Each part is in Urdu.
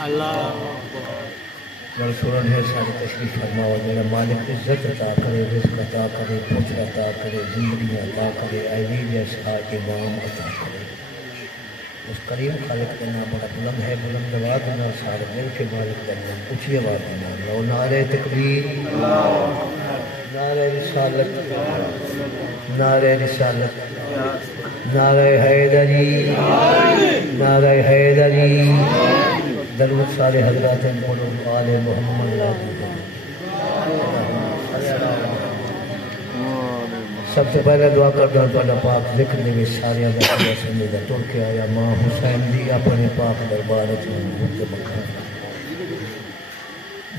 اور سورن ہے ساری تشریف فرماؤ میرا مالک عزت عطا کرے، رزق عطا کرے، پوچھ عطا کرے، زندگی عطا کرے، ایوین جیسا امام عطا کرے۔ اس کریم خالق کا نام بڑا بلند ہے، بلند آواز نہ سارے مل کے مالک کا نام اونچی آواز نہ لو نعرہ تکبیر، نعرہ رسالت، نعرہ رسالت، نعرہ حیدری، نعرہ حیدری، درود سارے حضرات پڑھو آل محمد سب سے پہلے دعا کرتا ہوں تھوڑا پاک ذکر دے سارے بچے سمجھا ٹر کے آیا ماں حسین دی اپنے پاک دربار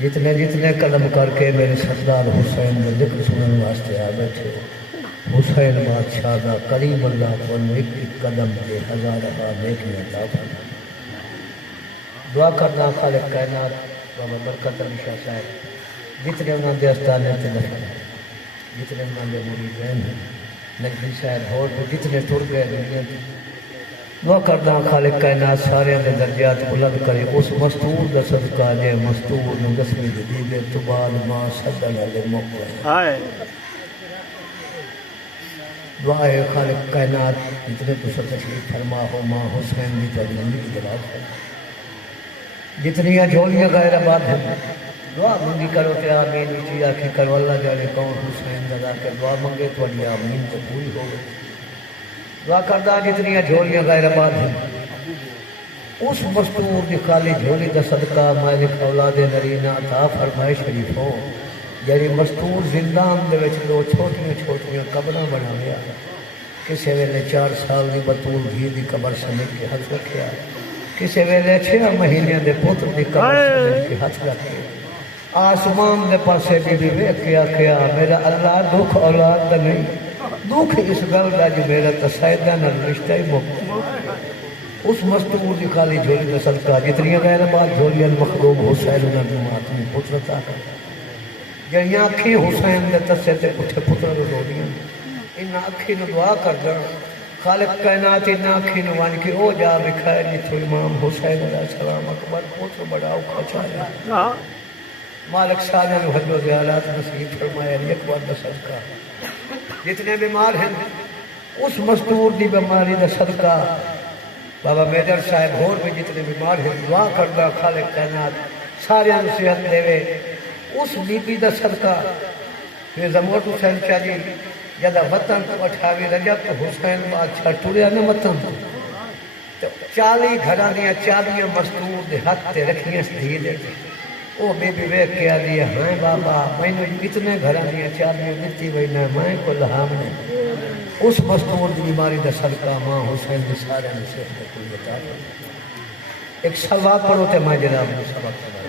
جتنے جتنے قدم کر کے میرے سردار حسین کا ذکر سننے واسطے آ بیٹھے حسین بادشاہ دا کریم اللہ کو ایک ایک قدم کے ہزار نیکی عطا فرمائے۔ دعا کرنا خالق کائنات بابا برکت علی شاہ صاحب جتنے انہوں نے استانے سے دفن ہیں، جتنے انہوں نے مریدین ہیں، نجمی صاحب اور جتنے ٹر گئے دنیا کی، دعا کرنا خالق کائنات سارے اندر درجات بلند کرے۔ اس مستور دا صدقہ جے مستور نے دسویں دیبے تبال ماں صدن علی موقع دعا ہے خالق کائنات جتنے تو سب تشریف فرما ہو ماں حسین دی تاری زندگی جلال فرما، جتنی جھولیاں غیر آباد ہیں دعا منگی کرو تے آمین وچی آکھی کرو اللہ جانے کون حسین دا کے دعا منگے تو علی آمین تو پوری ہو گئی۔ دعا کردہ جتنی جھولیاں غیر آباد ہیں اس مستور دی خالی جھولی دا صدقہ مالک اولاد نرینہ عطا فرمائے شریف ہو، جیڑی مستور زندان دے وچ دو چھوٹیاں چھوٹیاں قبراں بنا لیا، کسے ویلے 4 سال دی بطول بھی دی قبر سمیت کے ہاتھ رکھیا، کسے ویلے 6 مہینے دے پتر دی قبر سمیت کے ہاتھ رکھے، آسمان دے پاسے بی بی ویکھ کے آکھیا میرا اللہ دکھ اولاد دا نہیں، دکھ اس گل دا جو میرا تسائدہ نہ رشتہ ہی موقع۔ اس مستور دی خالی جھولی دا صدقہ جتنی غیر آباد جھولیاں مخدوم حسین انہاں دی ماتمی پتر عطا کر، جڑیاں اکھیں حسین دے تسے تے پٹھے پتر روڑیاں، انہاں اکھیں نو دعا کر دیں خالق کائنات انہاں اکھیں نو وان کے او جا بکھائے جتھوں امام حسین علیہ السلام اکبر پتر بڑا اوکھا چاہیا، مالک سالے نو حج و زیارات نصیب فرمایا ایک بار دا صدقہ۔ جتنے بیمار ہیں اس مستور دی بیماری دا صدقہ بابا میدر صاحب اور بھی جتنے بیمار ہیں دعا کردہ خالق کائنات سارے صحت دے وے۔ اس بی بی دا صدقہ یہ زموت حسین شاہ جی جدہ وطن تو 28 رجب تو حسین بادشاہ ٹوریا نے وطن تو 40 گھراں دیاں 40 مستور دے ہاتھ تے رکھیاں دھی دے او بی بی ویکھ کے آدھی ہاں بابا میں نے اتنے گھراں دیاں 40 مٹی وئی نہ میں کو لہام نے اس مستور دی بیماری دا صدقہ ماں حسین دی سارے نے صحت کو عطا فرمائے۔ ایک سوا پڑھو تے میں جناب نے سبق پڑھا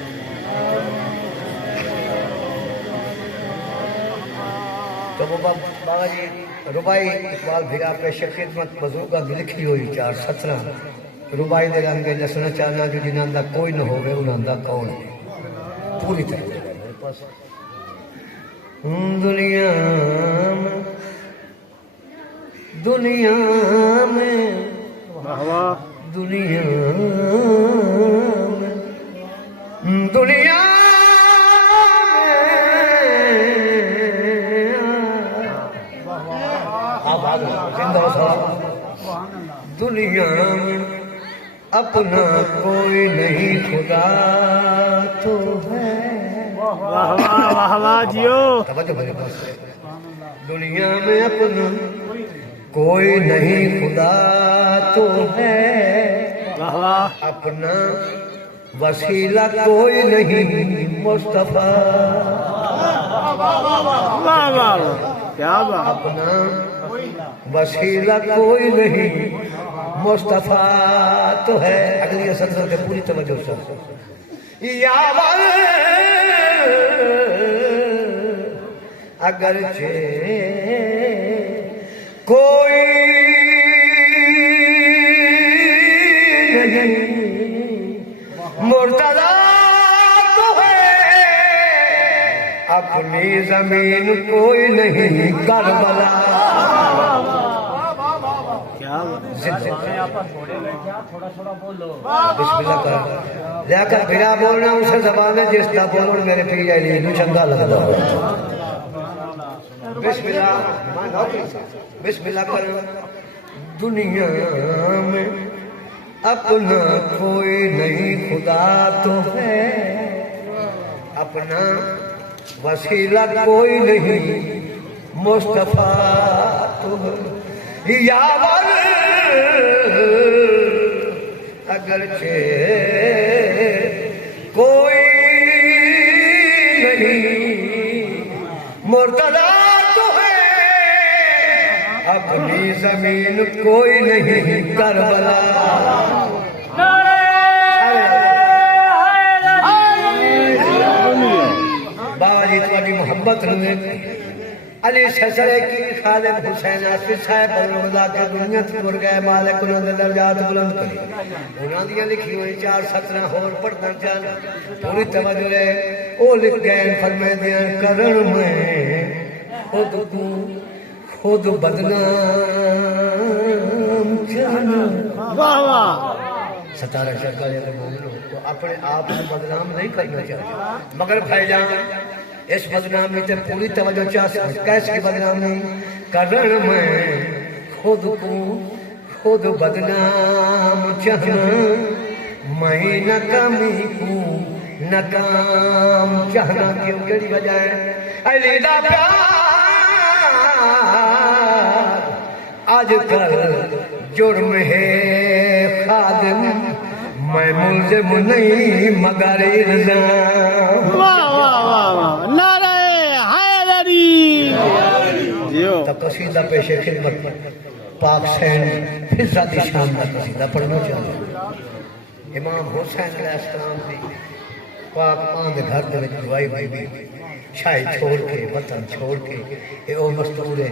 تو بابا جی ربائی اقبال بھیرا پیش خدمت بزرگاں دی لکھی ہوئی 417 ربائی دے رنگ نسنا چاہنا جو جنہاں دا کوئی نہ ہوئے انہاں دا کون ہے پوری طرح میرے پاس۔ دنیا میں دنیا میں دنیا میں دنیا دنیا میں اپنا کوئی نہیں خدا تو ہے دنیا میں اپنا کوئی نہیں خدا تو ہے اپنا وسیلہ کوئی نہیں مصطفیٰ اپنا وسیلہ کوئی نہیں مصطفیٰ تو ہے۔ اگلی اصل سے پوری توجہ سے یا اگرچہ کوئی نہیں مرتضی تو ہے اپنی زمین کوئی نہیں کربلا تھوڑا تھوڑا بولو. بسم اللہ کر لیا کر بھیرا بولنا اسے زبان ہے جس کا بولو میرے پیر علی نو چنگا لگتا ہو. بسم اللہ بسم اللہ کر. دنیا میں اپنا کوئی نہیں خدا تو ہے، اپنا وسیلہ کوئی نہیں مصطفیٰ تو ہے. یاور اگرچہ کوئی نہیں مرتضی تو ہے، اپنی زمین کوئی نہیں کربلا. بابا جی تمہاری محبت نے علی سسرے کی خالد حسین آصف صاحب اور رضا کے دنیا تر گئے مالک انہوں نے درجات بلند کری. انہوں نے لکھی ہوئی 4 سطرہ اور پڑھنا چاہنا پوری توجہ لے. وہ لکھ گئے فرمائے دیاں کرن میں خود بدنام چاہنا. واہ واہ. 17 شرکا جب مومن ہو تو اپنے آپ کو بدنام نہیں کرنا چاہیے، مگر بھائی جان اس بدنامی تے پوری توجہ چاہتے کیس کی بدنام نہیں کرن میں خود بدنام چاہنا، میں ناکامی کو ناکام چاہنا. کیوں کیڑی وجہ ہے؟ علی دا پیار آج کل جرم ہے خادم، میں ملزم نہیں مگر الزام. واہ واہ واہ واہ. نعرہ حیدری. تو قصیدہ پیش خدمت پاک سین فضا دی شام کا قصیدہ پڑھنا چاہتا ہوں. امام حسین علیہ السلام دی پاک ماں دے گھر دے دعائی بی بی شاہی چھوڑ کے وطن چھوڑ کے اے او مستور ہے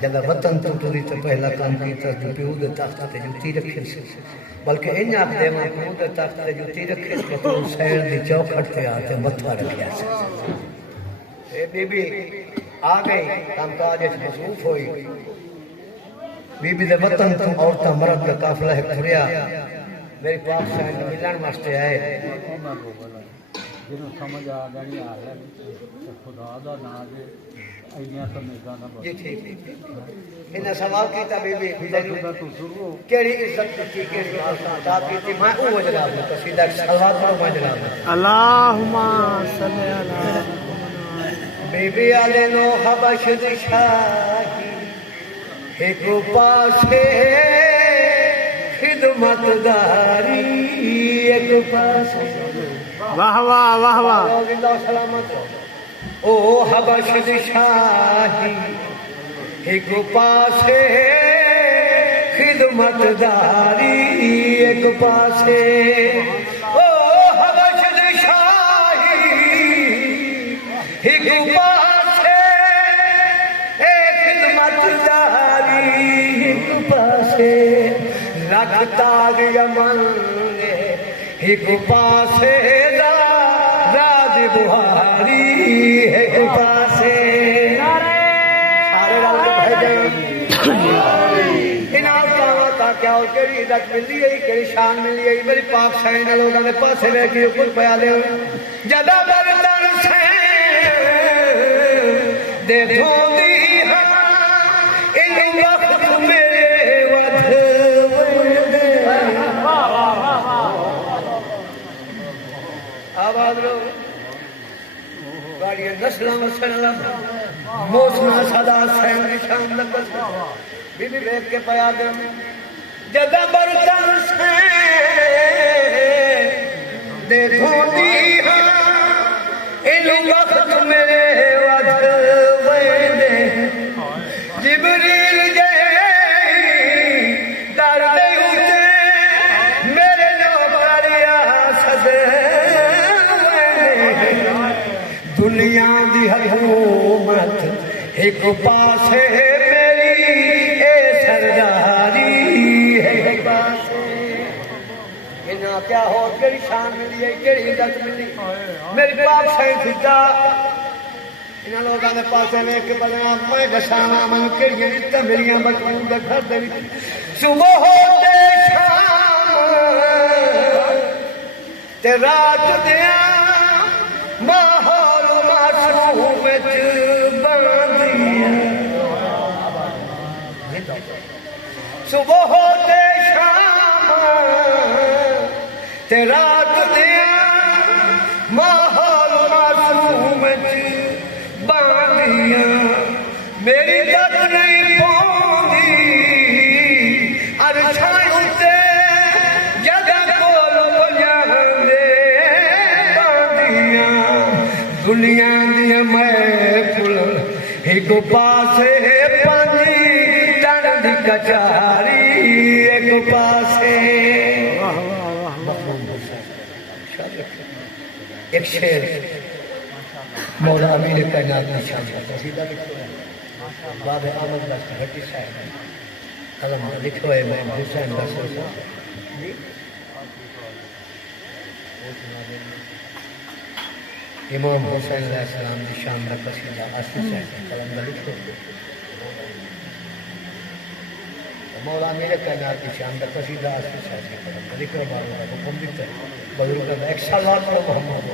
جب وطن تو پوری تو پہلا کام کیتا تو پیو دے تخت تے جوتی رکھے سے، بلکہ ان آپ دے ماں پیو دے تخت تے جوتی رکھے سے تو حسین دی چوکھٹ تے آتے متھا رکھیا سے. اے بی بی آ گئی کام کاج مصروف ہوئی. بی بی دے وطن تو عورتاں مرد کا قافلہ ہے کھڑیا میری پاک سین ملن واسطے آئے. جنہوں سمجھ آ گئی آیا خدا دا نام دے ایلیاں سمیدہ نہ جی ٹھیک انہیں سوال کیتا بی بی تو شروع کیڑی عزت کی کیڑی عطا کی میں او جناب نے قصیدہ صلوات پڑھو میں جناب نے. اللہم صلی علی بی بی علی نو حبش دی شاہی ایک پاسے خدمت داری ایک پاسے. واہ واہ واہ واہ. سلامت او حبش دی شاہی ایک پاسے خدمت داری ایک پاسے. او حبش دی شاہی ایک پاسے خدمت داری ایک پاسے رکھ تاج یمن ایک پاسے راج بہاری ایک پاسے. سارے رل کے بھائی انعام کیا کیا اور کیڑی عزت ملی ہے کیڑی شان ملی ہے میری پاک سین لوگوں نے پاسے لے کے کچھ پیا لے جدا برتن سے دے دھوندی ہاں ان وقت میرے ودھ آواز لو گاڑی نسلہ مسلم موسم صدا سین شام لگس بی بی بیٹھ کے پیا دم جدا برتن سے دے دھوندی ہاں ان وقت میرے ودھ ویدے جبریل جے در دے اٹھے میرے نوکریا سدے دنیا دی حکومت ایک پاسے میری اے سرداری ایک پاسے. انہاں کیا ہو کیڑی شان ملی ہے کیڑی عزت ملی میری باپ سین فضا انہاں لوگاں دے پاسے ویکھ کے بڑا میں دساواں من کیڑیاں رشتہ میریاں بچیاں دے گھر دے وچ صبح ہوتے شام تے رات دیاں ماحول معصوم وچ باندھیاں صبح ہوتے شام تے رات دیاں ماحول معصوم وچ باندھیاں میری دد نہیں پوندی عرشاں اُتے جگہ کول بجاندے باندھیاں دنیا دی محفل ایک پاسے پانی ٹن دی کچاری ایک پاسے ایک شعر مولا امیر کائنات نے شان کرتا سیدھا لکھو ہے باب احمد دست بھٹی صاحب قلم لکھو ہے میں حسین دست امام حسین علیہ السلام کی شان کا قصیدہ اصل صاحب قلم کا لکھو مولا امیر کائنات کی شان کا قصیدہ اصل صاحب کی قلم کا لکھو بابا کا حکم دیتا ہے بزرگ کا ایک سالات پر محمد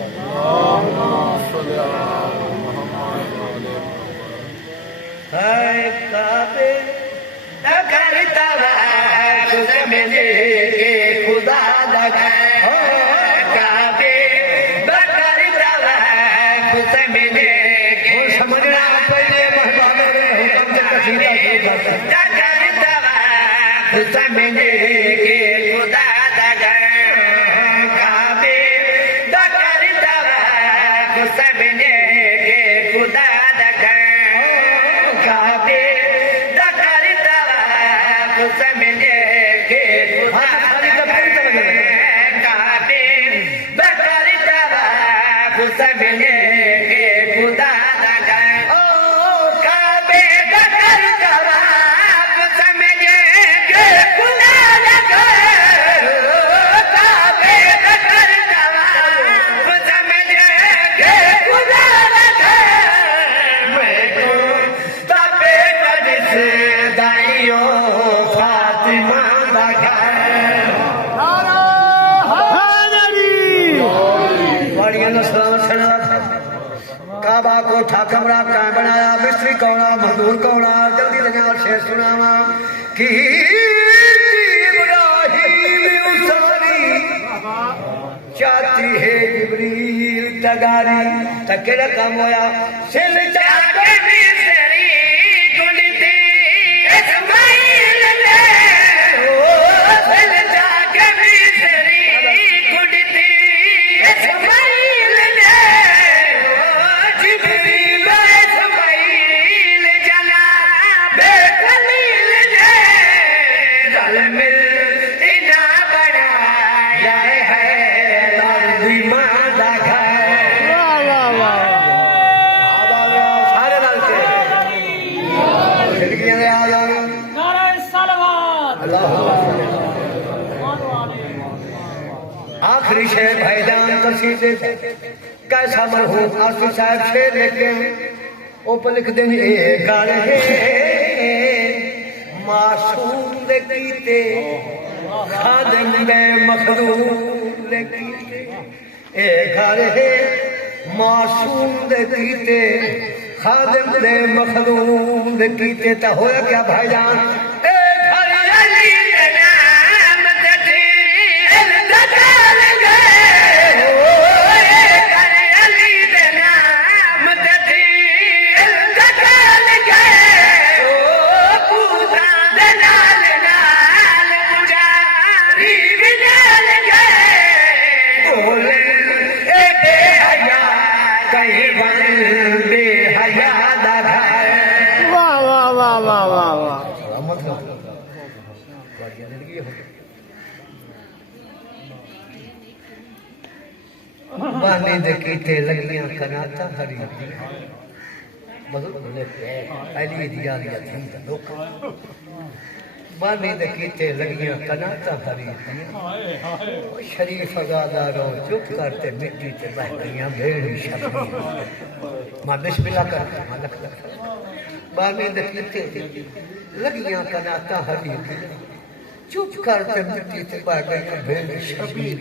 کعبے کرتا سمجھے کہ خدا دکھا کعبے کرتا سمجھے کہ سمجھنا پہلے محباب حکم سے قصیدہ کرتا سمجھے کہ خدا دکھا کعبے کرتا سمجھے کہ خدا دکھا کعبے کرتا سمجھے کہ خدا کعبے کرتا سمجھے کہ خدا دکھا کعبے کرتا سمجھے کہ خدا دکھا کعبے کرتا سمجھے کہ خدا دکھا میں کو تبے بجس دائیو فاطمہ دکھا بڑیاں نسلان سنا تھا کعبہ کو ٹھاکمرا کہاں بنایا مصری کونا مزدور کونا جلدی لگا شعر سناوا کہ ابراہیم اساری چاہتی ہے جبریل تگاری تکیلا کام ہویا سل چاہتے مصری گنتی اسماعیل نے سل چاہتے مصری گنتی اسماعیل نے جبریل اسماعیل جناب خلیل نے رل مل انا بنایا ہے لازمی ماں گھر سارے لال کے کھڑکیاں دے آ جانا آخری شعر بھائی جان قصیدے کیسا مرحوم آصف صاحب شعر لکھے اوپر لکھ دیں اے گھر ہے معصوم دے کیتے خادم دے مخدوم دے کیتے اے گھر ہے معصوم دے کیتے خادم دے مخدوم دے کیتے تا ہویا کیا بھائی جان اے گھر علی دے نام تے التقال گئے اے گھر علی دے نام تے التقال گئے پوتا دے نال نال پجاری بھی نال گئے بولے اے بے حیا کہیں بن بے حیا دا گھر واہ واہ واہ واہ واہ واہ بانے دے کیتے لگیاں کناتا ہری بزرگ نے پہلی دیا تھی تا لوکا مانی دے کیتے لگیاں کناتا ہری شریف ازاداروں چپ کرتے مٹی تے بہ گئیاں بھیڑی شبنی ماں بسم اللہ کر ماں لکھ لکھ مانی دے کیتے لگیاں کناتا ہری چپ کرتے مٹی تے بہ گئیاں بھیڑی شبنی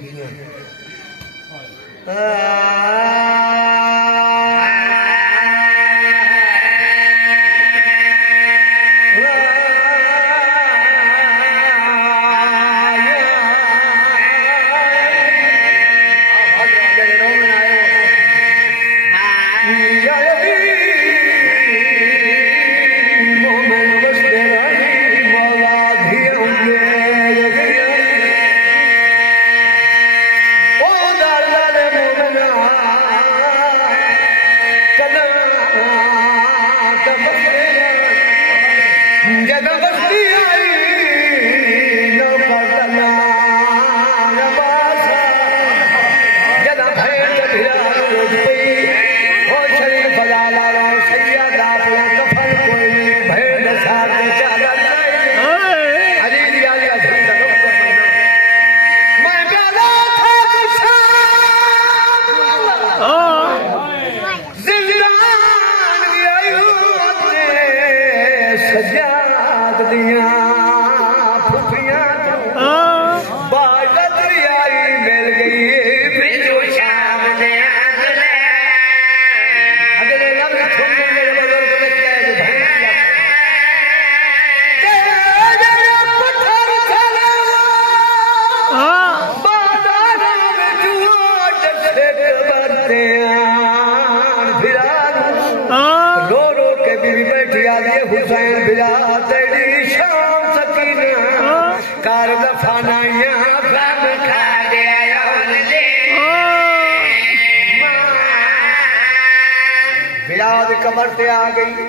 قبر سے آ گئی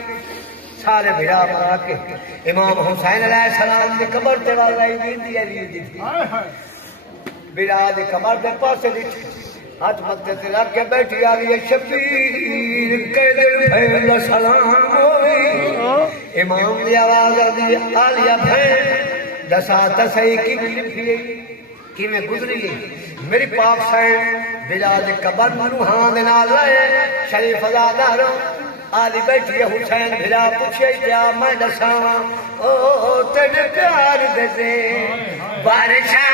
سارے بھیڑا مرا کے امام حسین علیہ السلام کی قبر سے والائی گیندی علی جی تھی بھیڑا دی قبر دے پاسے دی ہاتھ مدد سے رکھ کے بیٹھی آ رہی ہے شبیر کے دل بھیڑ سلام ہوئی امام دی آواز دی آلیا بھیڑ دسا تسائی کی لکھی کی میں گزری لی میری پاک سین بھیڑا دی قبر منوہاں دینا لائے شریف ازاداروں آلی بیٹھی حسین بھیڑا پوچھے کیا میں دساں او تیرے پیار دے بارشاں